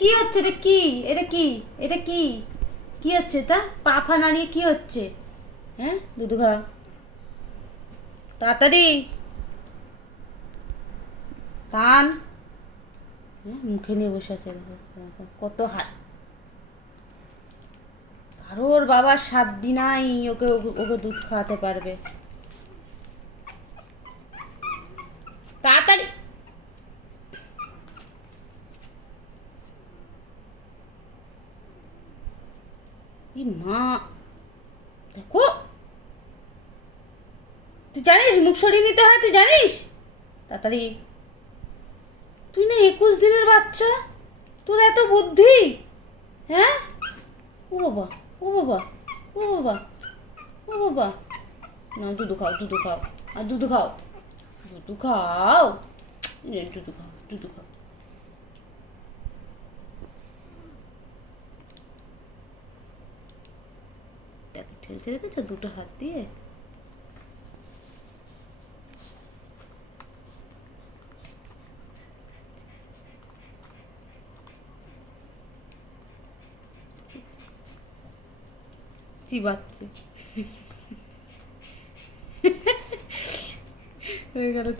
কি হচ্ছে? এটা কি? এটা কি? এটা কি? কি হচ্ছে? তা পা ফা নাড়িয়ে কি হচ্ছে? হ্যাঁ, দুধু খা তাড়াতাড়ি। কান, হ্যাঁ, মুখে নিয়ে বসে আছে দেখো, দেখো, কত হাত। কারোর বাবার 7 দিন নাই ওকে ওকে দুধ খাওয়াতে পারবে। তাড়াতাড়ি। ই মা, দেখো, তুই জানিস মুখ সরিয়ে নিতে হয়? তুই জানিস? তাড়াতাড়ি। তুই না 21 দিনের বাচ্চা, তোর এত বুদ্ধি? হ্যাঁ, ও বাবা, ও বাবা, ও বাবা, ও বাবা। না, দুধু খাও, দুধু খাও, আর দুধু খাও, দুধু খাও, দুধু খাও, দুধু খাও। দেখো ঠেলছে, দেখেছো দুটো হাত দিয়ে? চিবাচ্ছে। হয়ে গেল।